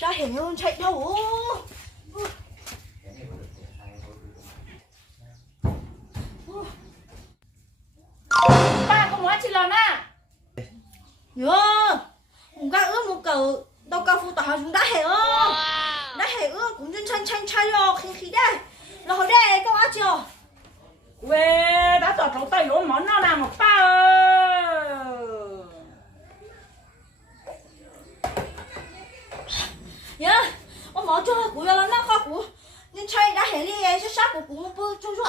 đã hẹn nhau chạy đâu. Ba có muốn chị lần à? Nhớ, cũng đã ước một cậu đâu cao phu tỏ chúng đã hẹn đã hẹn ước cũng chân chân chạy rồi khi đây là hồi đây các bác chưa? Quê đã tỏ trấu tay lỗ món nó nào một ba ơi. Nhớ, ông nói cho của là nó khó của nhưng chạy đã hẹn đi cho sát của cũng bơ cho rồi.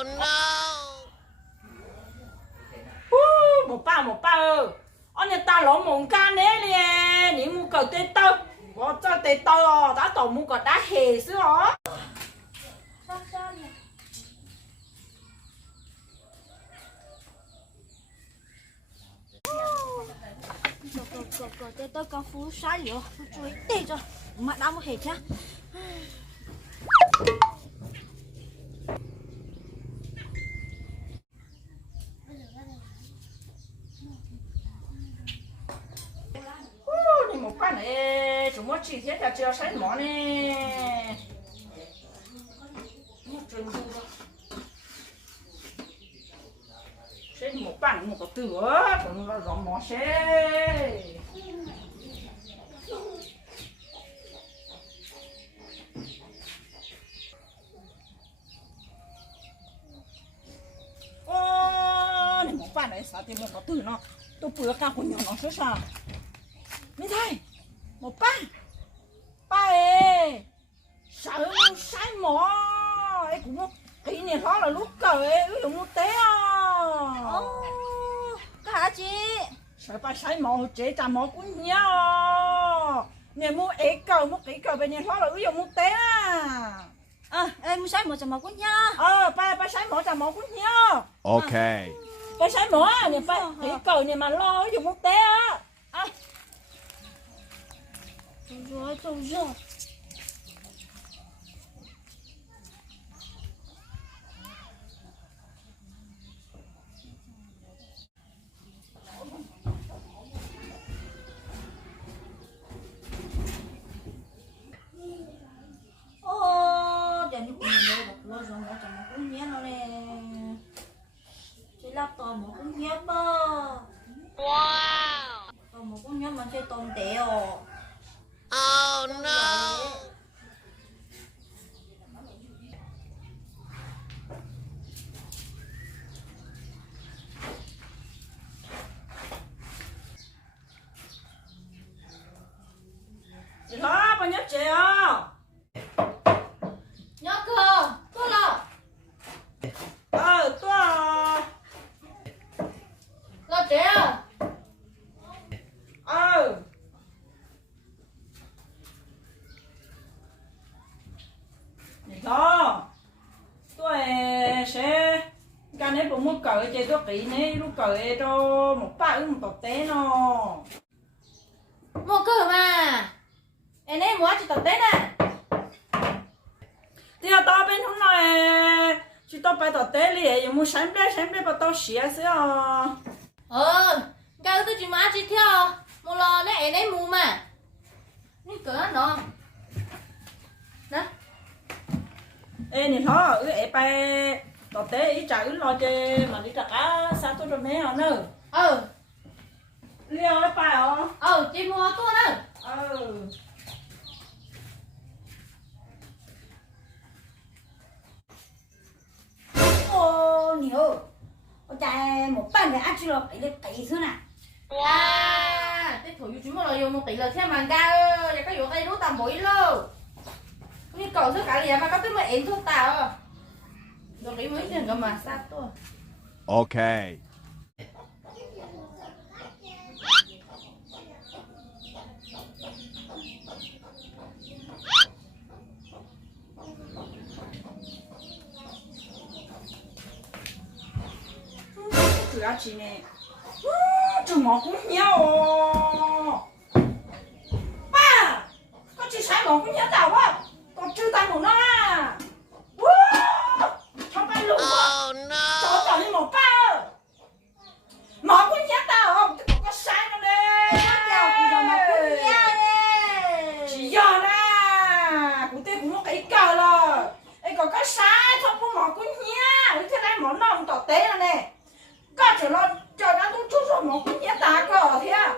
Oh no. Một ba ơi. Ông nhà ta lỗ mộng ca nế nè. Ní mua cầu tê tơ. Bỏ cho tê tơ đã tỏ mua cầu đã hề xứ hả? Sao nhỉ? Cậu tôi có phú sai liệu phú chuối tê cho mà đau một hết nhá. Ní một ba này chúng nó chỉ thiết là chưa sánh món nè. Một trường du đó. Sánh một ba một cái từ á, còn nó giống món xe. Ní một ba này sao thì một cái từ nó tôi bữa cao của nhỏ nó sẽ sao? Mấy thầy, một ba ê, sợ nó sai mỏ, ấy cũng cái này đó là lúc cờ ấy, ví dụ nó té à. Cái hả chị? Sợ ba sai mỏ chế trả mỏ cũng nhau, nè mua ấy cờ mua cái cờ bên này đó là ví dụ nó té à. Em muốn sai một chấm máu cũng nhá. Ba sai mỏ trả mỏ cũng nhau. Okay. Ba sai mỏ nè ba cái cờ này mà lo ví dụ nó té à. Rồi. Giờ như của mình đây một rồi một chấm máu cũng nhá nó nè. Chỉ là tôm một cũng nhá bơ. Wow. Tôm một cũng nhá mà chơi tôm tẹo. Oh no. Chị đó bao nhiêu chị à? Nhớ cơ, tôi là Tôi à. là trẻ à? Này đó. Tôi sẽ cái này cũng muốn cởi chơi tôi kỹ này lúc cởi cho một ba một tọt té nó. Một cơ mà em ấy muốn chị tập tết à? Thì là tao bên hôm nay chỉ tao phải tọt té liền, nhưng muốn xem bé bắt tao xỉa xíu. Cái tôi chỉ má chị theo một lò này em ấy mù màนี่เกิดเนาะนะ Ê này thôi, êไปtọt té ý chạy lo chơi mà đi đặt á sao tôi rồi mấy hả nữa. Liêu nó phải hả? chị mua tôi nữa. Ô nhiều chạy một bàn để ăn chưa phải được tỷ thứ nào. Cái thủ chúng mà dùng một tỷ là theo màn ca ơi, cái vụ đây nó tầm mũi luôn. Như cầu thứ cả liền mà có cái mà em thuốc tao. Rồi cái mấy chuyện mà sao tôi. Okay. Cửa chị nè. Chúng nó cũng nhau. Ba, có chị sai mỏ cũng nhớ tao quá. Còn chưa tay một nó à. Cho ba luôn quá. Oh no. Cho tao đi một ba. Mỏ cũng nhớ tao không? Có sai nó đi. Chào, giờ mà cũng nha đi. Chị do ấy cờ rồi ấy có cái sai không có mỏ cũng nhia thế này mỏ nòng tỏ tế là nè có chỉ lo chờ nó cũng chút rồi mỏ cũng nhia tá cờ thế à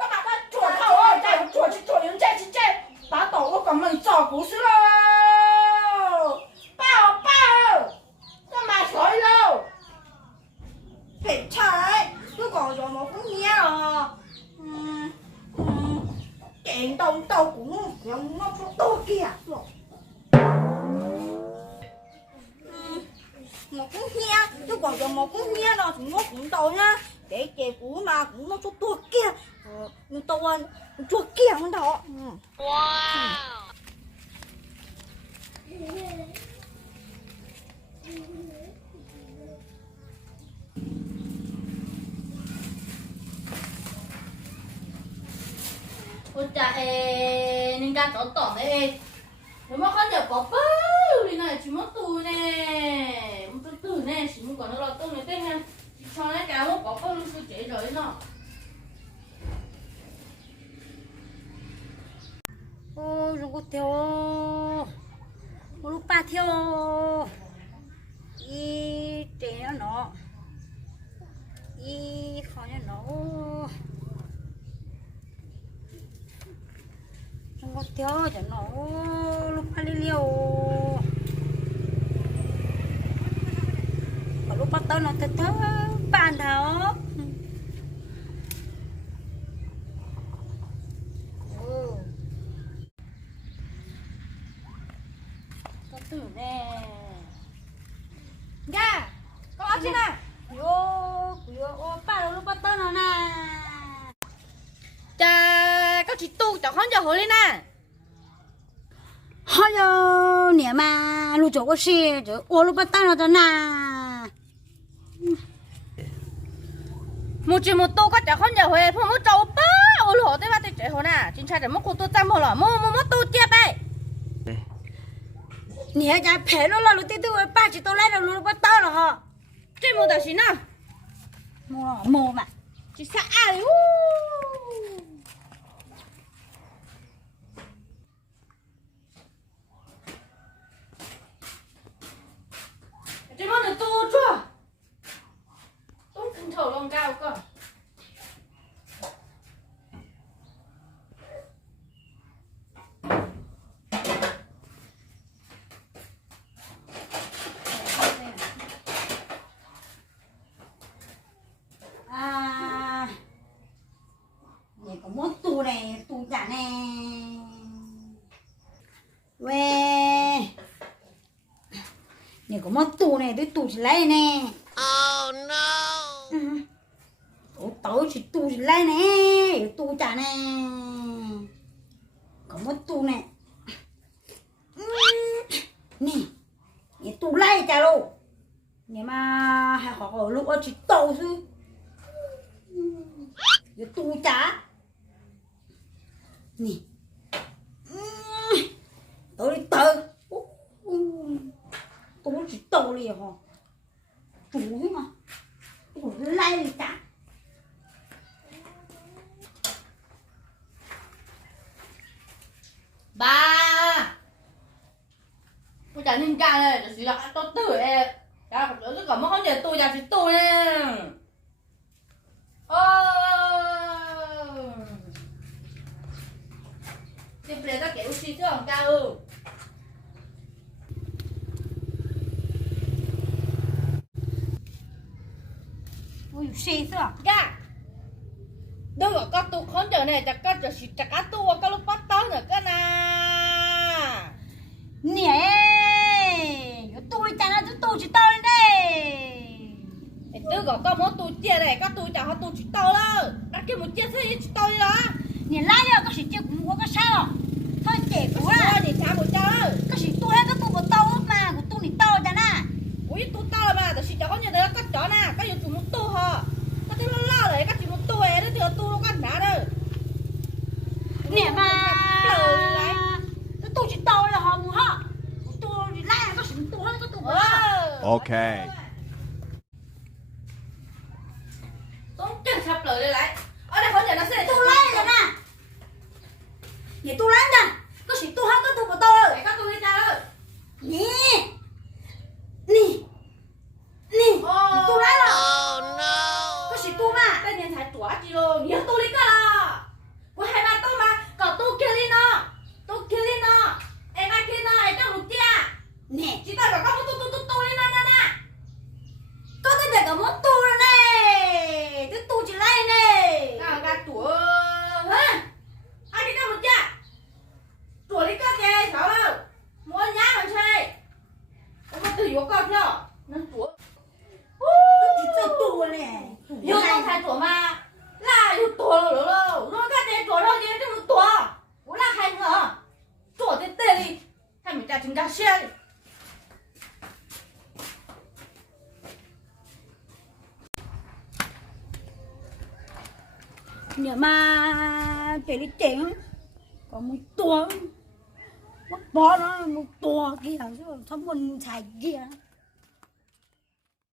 các bạn ơi chuột thầu ơi chạy chuột những chạy tá tổ có cả mình trò cú xứ đâu bao sao mà sỏi đâu phải trái cứ còn rồi mỏ cũng nhia rồi chuyện tàu cũng nó to kìa một cũng nghe chứ còn giờ một cũng nghe đâu thì nó cũng to nhá để chè cũ mà cũng nó to kia nhưng to hơn to kia hơn đó Wow. 我家人家找到嘞，有没看见宝宝？你那什么多呢？我这多呢，什么讲的了？多呢，对呢，上来家我宝宝都是这人呢。如果跳，我如八跳，一这样弄，一好像弄。 Không có thiếu cho nó lúc ăn liều còn lúc bắt đầu nó thật thơ bàn thảo có tử nè ra có ốc chứ nè yo ba lúc bắt đầu nó nè cha các chị tu chẳng không cho hồi lên nè hay là nè mà lúc chỗ có xe chứ ô lúc bắt tay nó nè một chuyện một tu các chẳng không cho hồi phong một trâu ba ô lỗ tới bắt tới chạy hồi nè chính xác là một cô tu trăm hồi là một tu chia bay nè cha phải nó lúc tiêu ba chỉ tôi lấy là lúc bắt tay rồi hả trên một tờ xin nào mua mà chỉ sợ ai这帮人都做，都跟头弄高个。à này có món tù này tù giả này về này có món tù này tôi tù chỉ lấy nè Oh no. tớ chỉ tù chỉ lấy nè tù trả nè có món tù này nè này tù lấy trả luôn nhưng mà hay họ lúc ở chỉ tàu chứ cái tù trả nè tớ đi tớ tớ chỉ tàu liền hả chủ mà tù lấy đi trả Ba, tôi chẳng nên ca này, chỉ là tôi tử này, đã có tất cả mọi con tôi chẳng chỉ tôi này. Tiếp lên các kiểu suy thứcของca ư. ôi xì xưa Ca. Đâu có con tôi không chờ này, chắc cả tôi có lúc bắt tao nữa cơ nè. nè tôi trả nó tôi chỉ tao lên đây Tôi có con muốn tôi chia này, các tôi chẳng có tôi chỉ tao đâu. Các kia một chia thế chỉ tao đi đó. nè lái ra có sự chơi cũng có cái sao thôi trẻ của Ủa à thì chả một chơi. có sự tôi hay cái tôi của tao mà của tôi thì tao cho nè Ui tôi tao là mà, thì chẳng có nhận được các chó nè, các yêu chủ muốn tu hả? Các thứ nó lao đấy, các chỉ muốn tu ấy, nó thừa tu nó cắt đá đâu. nè mà Lời lấy. tôi chỉ tao là họ muốn họ tôi thì lái ra có sự tôi hay cái tôi của Okay. Tôi chẳng sắp lời lấy. Ở đây không nhận nó sẽ tôi lái ra nè nè tôi lái ra có sự tôi hay cái tôi của tao các tôi đi 家真搞笑。nhưng mà chỉ đi chén có một tua mất bỏ nó một tua kia chứ không muốn xài kia